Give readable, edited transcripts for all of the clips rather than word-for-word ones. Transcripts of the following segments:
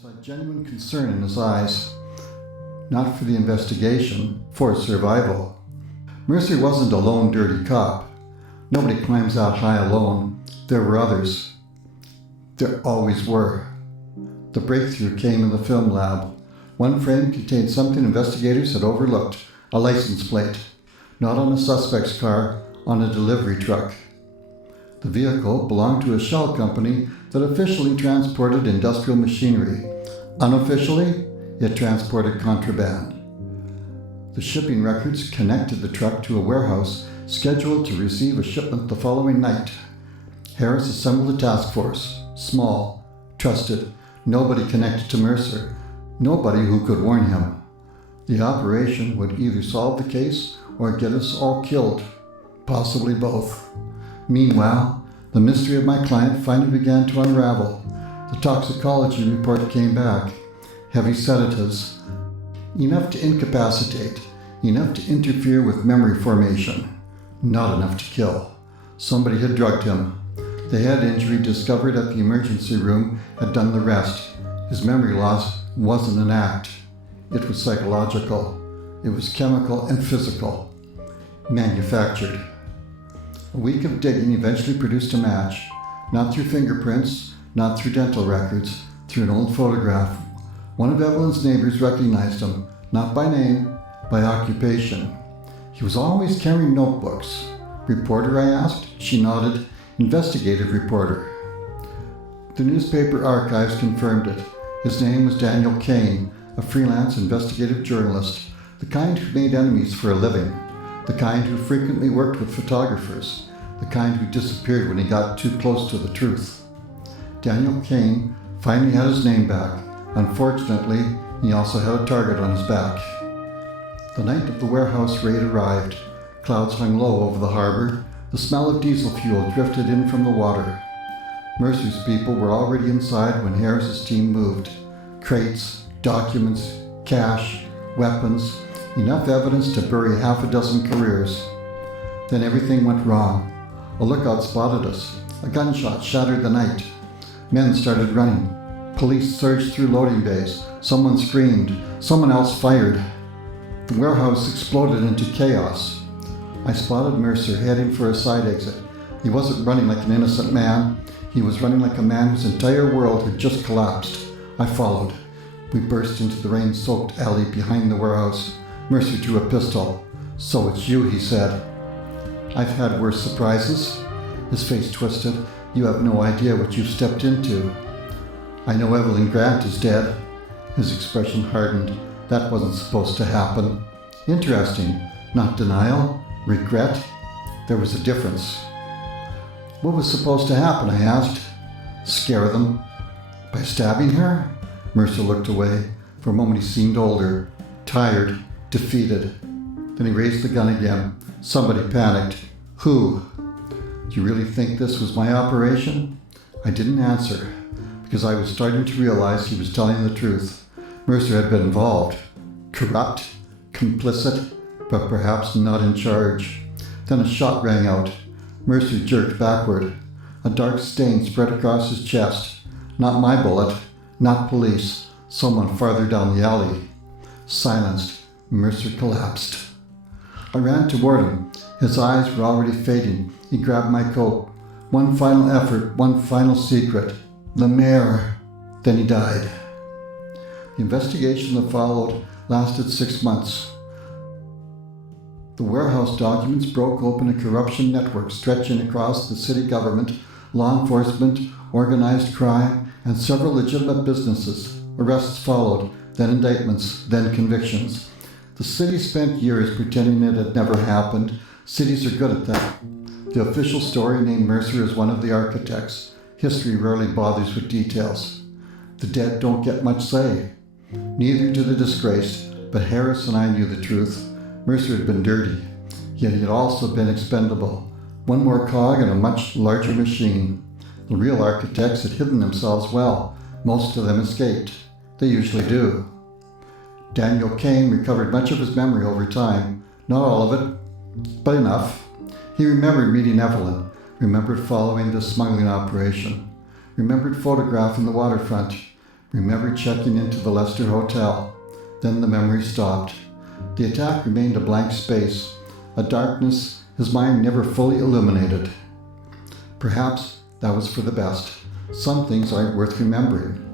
saw genuine concern in his eyes, not for the investigation, for survival. Mercer wasn't a lone dirty cop. Nobody climbs out high alone. There were others. There always were. The breakthrough came in the film lab. One frame contained something investigators had overlooked, a license plate. Not on a suspect's car, on a delivery truck. The vehicle belonged to a shell company that officially transported industrial machinery. Unofficially, it transported contraband. The shipping records connected the truck to a warehouse scheduled to receive a shipment the following night. Harris assembled a task force, small, trusted, nobody connected to Mercer, nobody who could warn him. The operation would either solve the case or get us all killed, possibly both. Meanwhile, the mystery of my client finally began to unravel. The toxicology report came back. Heavy sedatives, enough to incapacitate, enough to interfere with memory formation, not enough to kill. Somebody had drugged him. The head injury discovered at the emergency room had done the rest. His memory loss wasn't an act. It was psychological. It was chemical and physical. Manufactured. A week of digging eventually produced a match, not through fingerprints, not through dental records, through an old photograph. One of Evelyn's neighbors recognized him, not by name, by occupation. He was always carrying notebooks. Reporter, I asked. She nodded. Investigative reporter. The newspaper archives confirmed it. His name was Daniel Kane, a freelance investigative journalist, the kind who made enemies for a living, the kind who frequently worked with photographers, the kind who disappeared when he got too close to the truth. Daniel Kane finally had his name back. Unfortunately, he also had a target on his back. The night of the warehouse raid arrived. Clouds hung low over the harbor. The smell of diesel fuel drifted in from the water. Mercer's people were already inside when Harris's team moved. Crates, documents, cash, weapons, enough evidence to bury half a dozen careers. Then everything went wrong. A lookout spotted us. A gunshot shattered the night. Men started running. Police surged through loading bays. Someone screamed. Someone else fired. The warehouse exploded into chaos. I spotted Mercer heading for a side exit. He wasn't running like an innocent man. He was running like a man whose entire world had just collapsed. I followed. We burst into the rain-soaked alley behind the warehouse. Mercer drew a pistol. "So it's you," he said. "I've had worse surprises." His face twisted. "You have no idea what you've stepped into." "I know Evelyn Grant is dead." His expression hardened. That wasn't supposed to happen. Interesting. Not denial, regret. There was a difference. "What was supposed to happen?" I asked. "Scare them." "By stabbing her?" Mercer looked away. For a moment he seemed older, tired, defeated. Then he raised the gun again. Somebody panicked. "Who?" "Do you really think this was my operation?" I didn't answer, because I was starting to realize he was telling the truth. Mercer had been involved. Corrupt, complicit, but perhaps not in charge. Then a shot rang out. Mercer jerked backward. A dark stain spread across his chest. Not my bullet, not police, someone farther down the alley. Silenced, Mercer collapsed. I ran toward him. His eyes were already fading. He grabbed my coat. One final effort, one final secret. The mayor. Then he died. The investigation that followed lasted 6 months. The warehouse documents broke open a corruption network stretching across the city government, law enforcement, organized crime, and several legitimate businesses. Arrests followed, then indictments, then convictions. The city spent years pretending it had never happened. Cities are good at that. The official story named Mercer as one of the architects. History rarely bothers with details. The dead don't get much say. Neither do the disgraced, but Harris and I knew the truth. Mercer had been dirty, yet he had also been expendable. One more cog in a much larger machine. The real architects had hidden themselves well. Most of them escaped. They usually do. Daniel Kane recovered much of his memory over time. Not all of it, but enough. He remembered meeting Evelyn, remembered following the smuggling operation, remembered photographing the waterfront, Remembered checking into the Lester Hotel. Then the memory stopped. The attack remained a blank space, a darkness his mind never fully illuminated. Perhaps that was for the best. Some things aren't worth remembering.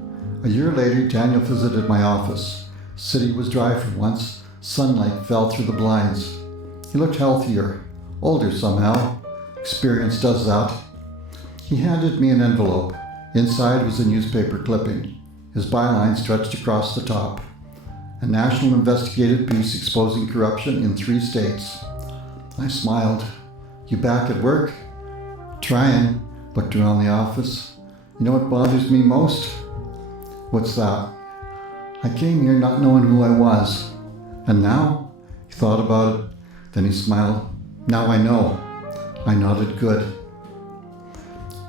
A year later, Daniel visited my office. The city was dry for once. Sunlight fell through the blinds. He looked healthier, older somehow. Experience does that. He handed me an envelope. Inside was a newspaper clipping. His byline stretched across the top. A national investigative piece exposing corruption in 3 states. I smiled. You back at work? Trying. Looked around the office. You know what bothers me most? What's that? I came here not knowing who I was. And now? He thought about it. Then he smiled. Now I know. I nodded good.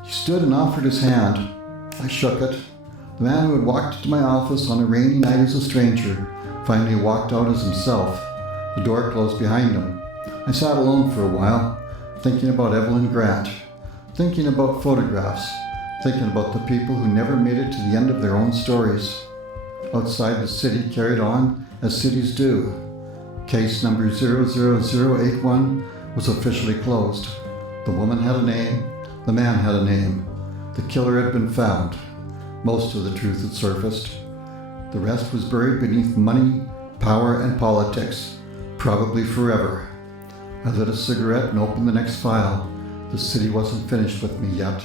He stood and offered his hand. I shook it. The man who had walked into my office on a rainy night as a stranger finally walked out as himself. The door closed behind him. I sat alone for a while, thinking about Evelyn Grant, thinking about photographs, thinking about the people who never made it to the end of their own stories. Outside, the city carried on as cities do. Case number 00081 was officially closed. The woman had a name, the man had a name. The killer had been found. Most of the truth had surfaced. The rest was buried beneath money, power, and politics, probably forever. I lit a cigarette and opened the next file. The city wasn't finished with me yet.